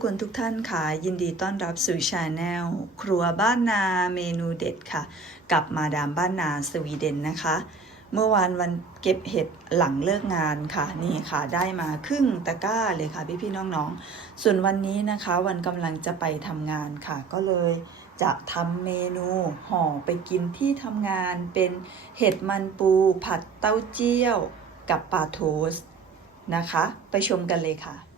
กคนทุกท่านค่ะ ยินดีต้อนรับสู่ชาแนลครัวบ้านนาเมนูเด็ดค่ะ กับมาดามบ้านนาสวีเดนนะคะ เมื่อวานวันเก็บเห็ดหลังเลิกงานค่ะ นี่ค่ะได้มาครึ่งตะกร้าเลยค่ะพี่พี่ๆน้องๆ ส่วนวันนี้นะคะวันกำลังจะไปทำงานค่ะ ก็เลยจะทำเมนูห่อไปกินที่ทำงานเป็นเห็ดมันปูผัดเต้าเจี้ยว กับปลาโทส์นะคะ ไปชมกันเลยค่ะ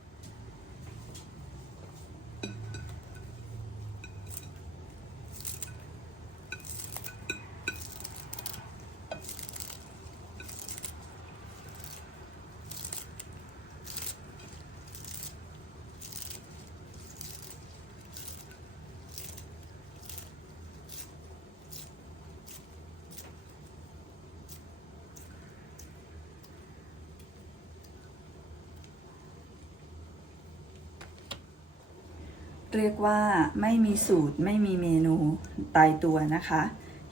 เรียกว่าไม่มีสูตรไม่มีเมนูตายตัวนะคะ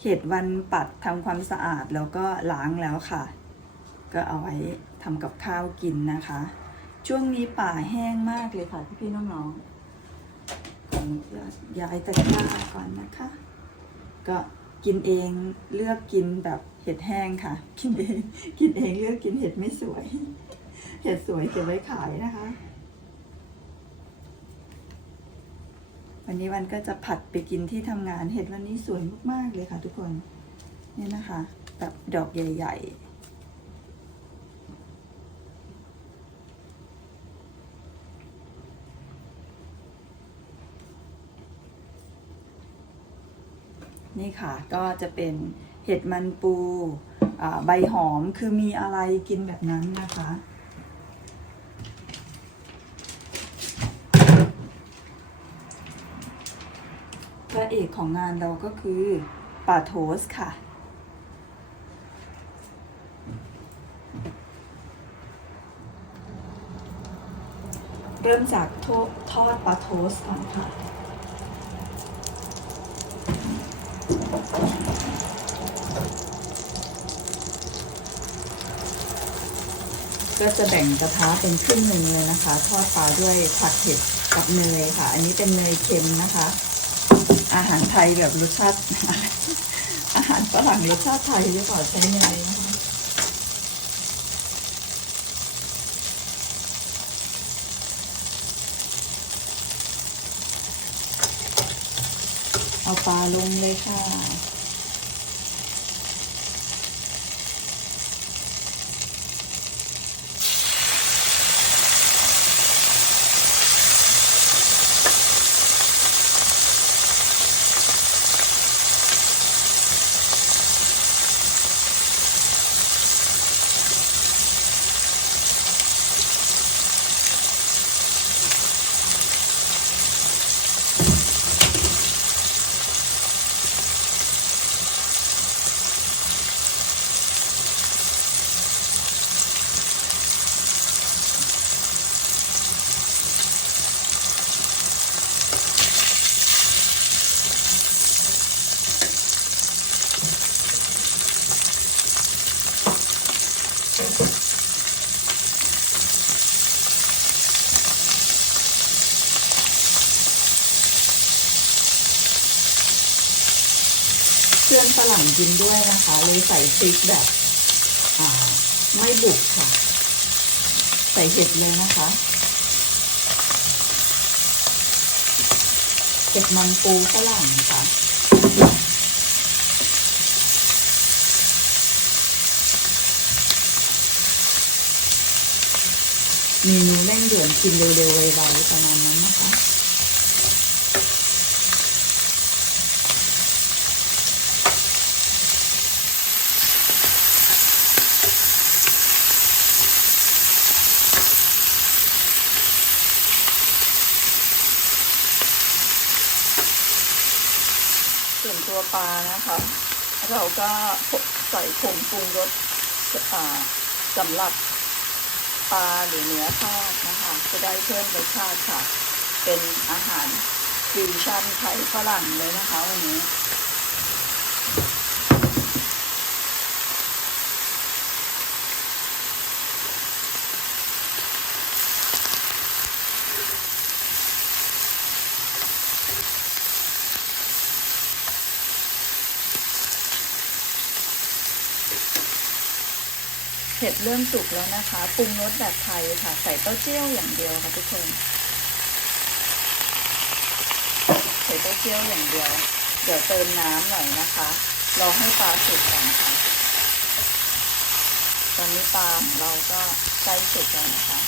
เห็ดวันปัดทำความสะอาดแล้วก็ล้างแล้วค่ะ ก็เอาไว้ทำกับข้าวกินนะคะ ช่วงนี้ป่าแห้งมากเลยค่ะพี่พี่น้องๆขออนุญาตย้ายตะกร้าก่อนนะคะ ก็กินเองเลือกกินแบบเห็ดแห้งค่ะ กินเองกินเองเลือกกินเห็ดไม่สวย เห็ดสวยเก็บไว้ขายนะคะ วันนี้วันก็จะผัดไปกินที่ทำงานเห็ดวันนี้สวยมากๆเลยค่ะ ทุกคนนี่นะคะ แบบดอกใหญ่ ๆนี่ค่ะก็จะเป็นเห็ดมันปูใบหอมคือมีอะไรกินแบบนั้นนะคะ พระ เอกของงานเราก็คือปาโทสค่ะ เริ่มจากทอดปาโทสก่อนค่ะก็จะแบ่งกระทะเป็นครึ่งหนึ่งเลยนะคะ ทอดปลาด้วยผัดเผ็ดกับเนยค่ะ อันนี้เป็นเนยเค็มนะคะ อาหารไทยแบบรสชาติ อาหารฝรั่งรสชาติไทยหรือเปล่าใช่ไหมเอาปลาลงเลยค่ะ พื่อนฝรั่งกินด้วยนะคะ เลยใส่พริกแบบไม่บุกค่ะ ใส่เห็ดเลยนะคะเห็ดมันปูฝรั่งค่ะเมนูเร่งด่วนกินเร็วๆไวๆประมาณนั้นนะคะ ส่วนตัวปลานะคะ เราก็ใส่ผงปรุงรสสำหรับปลาหรือเนื้อทอดนะคะ จะได้เพิ่มรสชาติค่ะ เป็นอาหารฟิวชั่นไทยฝรั่งเลยนะคะวันนี้ เห็ดเริ่มสุกแล้วนะคะปรุงรสแบบไทยค่ะ ใส่เต้าเจี้ยวอย่างเดียวค่ะทุกคน ใส่เต้าเจี้ยวอย่างเดียว เดี๋ยวเติมน้ำหน่อยนะคะรอให้ปลาสุกก่อนค่ะตอนนี้ปลาของเราก็ใกล้สุกแล้วนะคะ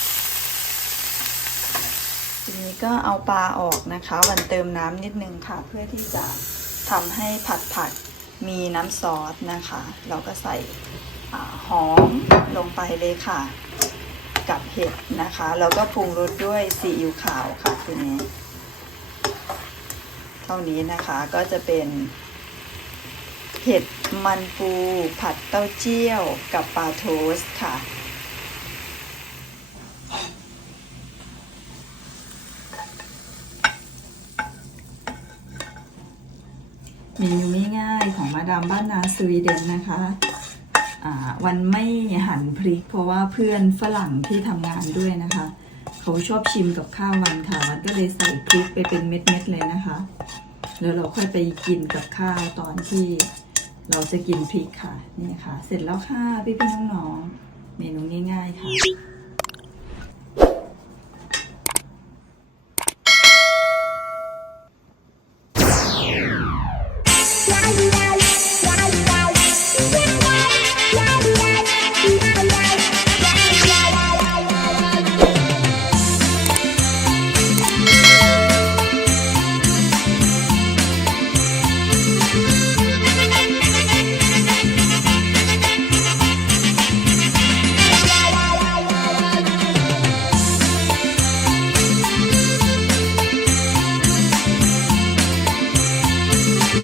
ทีนี้ก็เอาปลาออกนะคะวันเติมน้ำนิดนึงค่ะ เพื่อที่จะทำให้ผัดผัดมีน้ำซอสนะคะ เราก็ใส่ หอมลงไปเลยค่ะ กับเห็ดนะคะแล้วก็ปรุงรสด้วยซีอิ๊วขาวค่ะทีนี้ เท่านี้นะคะก็จะเป็นเห็ดมันปูผัดเต้าเจี้ยวกับปลาโทสต์ค่ะเมนูง่ายๆของมาดามบ้านนาสวีเดนนะคะ วันไม่หั่นพริก เพราะว่าเพื่อนฝรั่งที่ทำงานด้วยนะคะ เขาชอบชิมกับข้าววันค่ะวันก็เลยใส่พริกไปเป็นเม็ดๆเลยนะคะ แล้วเราค่อยไปกินกับข้าวตอนที่เราจะกินพริกค่ะนี่ค่ะ เสร็จแล้วค่ะพี่ๆน้องๆเมนูง่ายๆค่ะ